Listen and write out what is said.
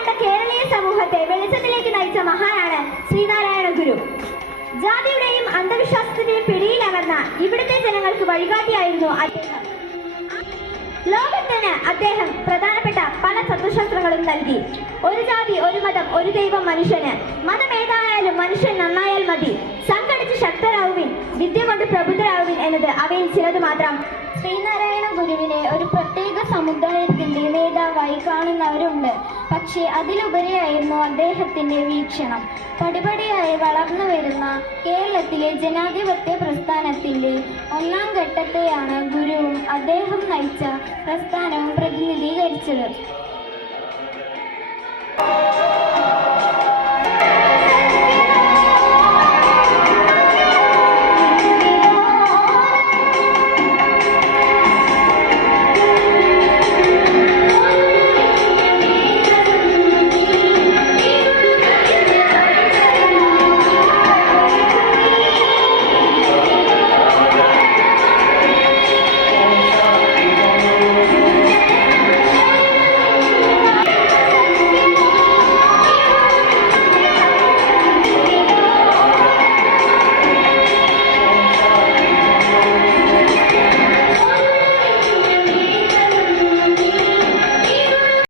കണ്ട കേരളീയ സമൂഹത്തെ വെളിച്ചത്തിലേക്ക് നയിച്ച മഹാനാണ് ശ്രീനാരായണ ഗുരു. ജാതിയുടെയും അന്ധവിശ്വാസത്തിന്റെയും പിടിയിലമർന്ന ഇവിടുത്തെ ജനങ്ങൾക്ക് വഴികാട്ടിയായിരുന്നു അദ്ദേഹം. ലോകത്തിന് അദ്ദേഹം പ്രധാനപ്പെട്ട പല തത്വശാസ്ത്രങ്ങളും നൽകി. ഒരു ജാതി, ഒരു മതം, ഒരു ദൈവം മനുഷ്യന്. മതം ഏതായാലും മനുഷ്യൻ നന്നായാൽ മതി. സംഘടിച്ച് ശക്തരാവുവിൻ, വിദ്യ കൊണ്ട് പ്രബുദ്ധരാവുവിൻ എന്നത് അവയിൽ ചിലത് മാത്രം. ശ്രീനാരായണ ഗുരുവിനെ ഒരു പ്രത്യേക സമുദായത്തിന്റെ നേതാവായി കാണുന്നവരുണ്ട്. പക്ഷേ അതിലുപരിയായിരുന്നു അദ്ദേഹത്തിന്റെ വീക്ഷണം. പടിപടിയായി വളർന്നു വരുന്ന കേരളത്തിലെ ജനാധിപത്യ പ്രസ്ഥാനത്തിന്റെ ഒന്നാം ഘട്ടത്തെയാണ് ഗുരുവും അദ്ദേഹം നയിച്ച പ്രസ്ഥാനവും പ്രതിനിധീകരിച്ചത്.